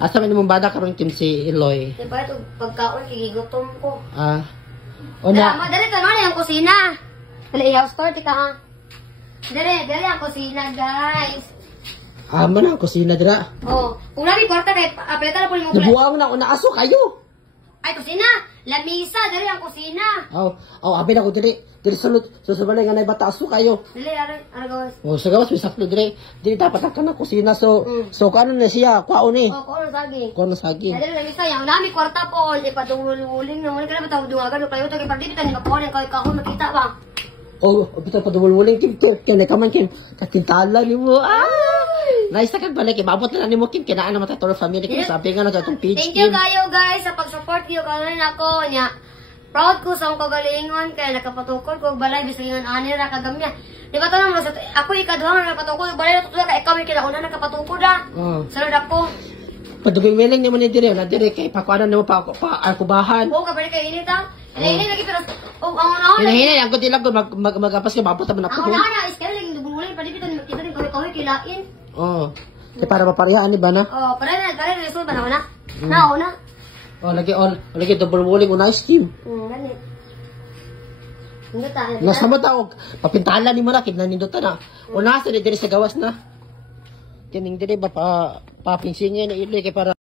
Asa man imong bada karon Kim si Eloy? Diba ito, pagkaon, kigigutom ko. O na. Dali, ito naman yung kusina. Dali, ihaw store kita ha. Dali ang kusina, guys. Man ang kusina dira. Oh, kung nabi kwarta kay apelita na po yung Nabuang na una aso kayo. Ay, kusina! Lamisa! Dali ang kusina! Abi na ko diri. Diri sulod. Susubalay nga na bata aso kayo. Dali, ano gawas? Sa gawas may saklo diri. Diri dapat ka na kusina so kaano na siya kwaon ni. Kuano saging. Kuano saging. Dali, lamisa. Yung nami kwarta po. Ipadungul-uling na. Wala ka na ba tawagan? Kayo ito kay Pardipita. Hindi ka po. Kahon makita ba? Bitaw padumul-uling Kim. Kaya kaman Kim. Katintala ni mo. Nice na kag balik. Ibabot na ni mo Kim. Kinaan naman tayo family Kim. Sabi nga na itong page Thank you kayo guys sa pag-support kayo. Kagaling ako niya. Proud ko sa akong kagalingon. Kaya nakapatukol ko. Balay, bisalingan ani na kagamya. Di ba ito naman? Ako ikaduhang nakapatukol. Balay na tutulog. Ikaw may kinauna nakapatukol na. Salud ako. Padugay-meling naman ni dire. Na dire kay pakuanan mo pa kubahan. Oo, kabalik kay init ha. Init lagi pero ang una-una. Hinahinay, ang kunti lang ko magapas ka, mabot naman ako. Ang una-una, iskala lagi dubulin. Pardipita, kita rin kaway kilain. Kaya para maparehaan, di ba na? Para na resolve ba naman na? Na. Lagi double walling on ice cream. Ganit. Hindi tayo. Nasa mo tawag, papintahan ni mo na, kinanindota na. Una sa dire sa gawas na. Tining dire ba papinsingin na ilo kay para